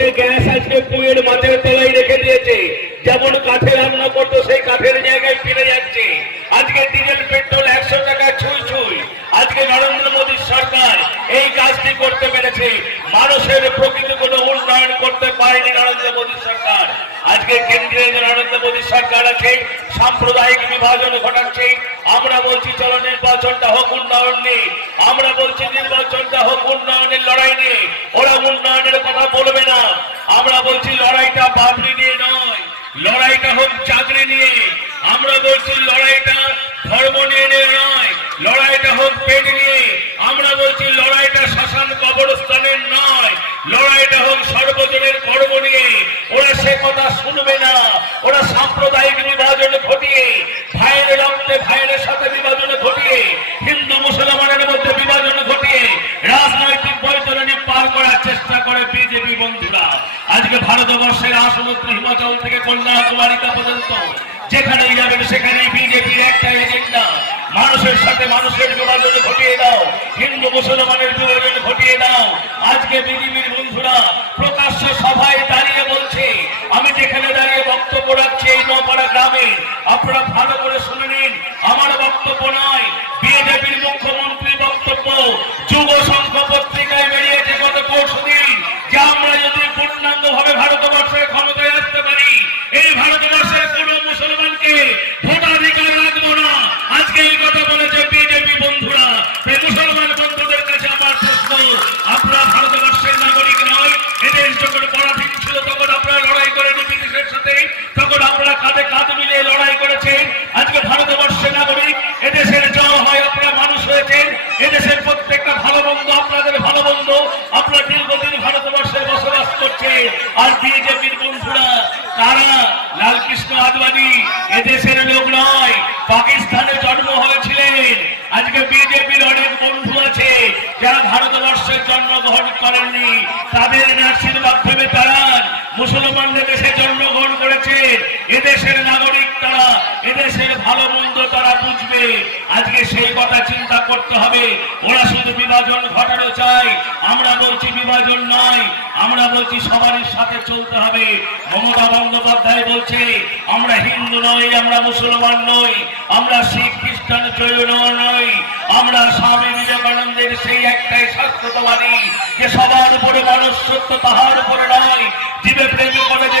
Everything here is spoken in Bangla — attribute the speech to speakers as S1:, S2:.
S1: তিনটে গ্যাস আজকে পুয়ের মাঠের তলায় রেখে দিয়েছে। যেমন কাঠে রান্না করতো, সেই কাঠের জায়গায় ফিরে যাচ্ছে। আজকে ডিজেল, পেট্রোল একশো টাকা ছুঁই ছুঁই। আজকে নরেন্দ্র মোদী সরকার এই কাজটি করতে পেরেছে। মানুষের প্রকৃত কোনো উন্নয়ন করতে পারেনি নরেন্দ্র মোদী সরকার। আজকে কেন্দ্রে নরেন্দ্র মোদী সরকার আছে, সাম্প্রদায়িক বিভাজন ঘটাচ্ছে। আমরা বলছি চলো নির্বাচনটা হোক উন্নয়ন নেই আমরা বলছি নির্বাচনটা হোক উন্নয়নের লড়াই নেই ওরা উন্নয়নের কথা বলবে না আমরা বলছি লড়াইটা বাবরি নিয়ে নয়, লড়াইটা হোক চাকরি নিয়ে। আমরা বলছি লড়াইটা ধর্ম নিয়ে নিয়ে নয়, লড়াইটা হোক পেট নিয়ে। আমরা বলছি লড়াইটা শ্মশান কবরস্থানের নয়, লড়াইটা হোক সর্বজনের কর্ম নিয়ে। ওরা সে কথা শুনবে না, ওরা সাম্প্রদায়িক বিভাজন ঘটিয়ে ভাইয়ের রক্তে, ভাইয়ের সাথে বিভাজন ঘটিয়ে হিন্দু মুসলমানের মধ্যে বিভাজন ঘটিয়ে রাজনৈতিক বৈতরণী পার করার চেষ্টা করে বিজেপি বন্ধুরা আজকে ভারতবর্ষের আসমুদ্র হিমাচল থেকে কন্যাকুমারিকা পর্যন্ত যেখানেই যাবেন সেখানেই বিজেপির একটা এজেন্ডা। মানুষের সাথে মানুষের বিভাজন ঘটিয়ে দাও, হিন্দু মুসলমানের বিভাজন ঘটিয়ে দাও। আজকে বিজেপির বন্ধুরা প্রকাশ্য সভায় দাঁড়িয়ে বলছে, আমি যেখানে দাঁড়িয়ে বক্তব্য রাখছি এই নপাড়া গ্রামে, আপনারা ভালো করে শুনে নিন। আমার বক্তব্য নয়, বিজেপির মুখ্যমন্ত্রী বক্তব্য। যুব সংঘ পত্রিকায় বেরিয়েছে গত পরশুদিন যে আমরা যদি পূর্ণাঙ্গ ভাবে ভারতবর্ষের ক্ষমতায় আসতে পারি এই ভারতবর্ষের কোনো মুসলমানকে ভোটাধিকার রাখব না আজকে এই কথা বলেছে বিজেপি বন্ধুরা এই মুসলমান বন্ধুদের কাছে আমার প্রশ্ন আপনারা ভারতবর্ষের নাগরিক নয় এদেশ যখন পরাধীন ছিল তখন আপনারা লড়াই করেন ব্রিটিশের সাথে তখন আপনারা কাঁধে কাঁধ মিলিয়ে লড়াই করেছেন আজকে ভারতবর্ষের নাগরিক এদেশের জল হয় আপনারা মানুষ হয়েছেন এদেশের প্রত্যেকটা ভালো মন্দ আপনাদের ভালো মন্দ আপনারা দীর্ঘদিন ভারতবর্ষে বসবাস করছে আর বিজেপির বন্ধুরা, তারা লালকৃষ্ণ আদবানি, এদেশের লোক নয়, পাকিস্তানে জন্ম হয়েছিলেন। আজকে বিজেপির অনেক বন্ধু আছে, যারা ভারতবর্ষের জন্মগ্রহণ করেননি। তাদের নার্সির মাধ্যমে তারা মুসলমানদের দেশে জন্মগ্রহণ করেছেন এদেশের নাগরিক তারা, এদেশের ভালো মন্দ তারা বুঝবে। আজকে সেই কথা চিন্তা করতে হবে। ওরা শুধু বিভাজন ঘটানো চায়। আমরা বলছি আমরা বলছি সবার সাথে চলতে হবে। মমতা বন্দ্যোপাধ্যায় বলছে, আমরা হিন্দু নই, আমরা মুসলমান নই, আমরা শিখ, খ্রিস্টান, জৈন নই। আমরা স্বামী বিবেকানন্দের সেই একটাই স্বাস্থ্যতাবাদী যে সবার উপরে মানুষ সত্য তাহার উপরে নয়। জীবে প্রেম করে যে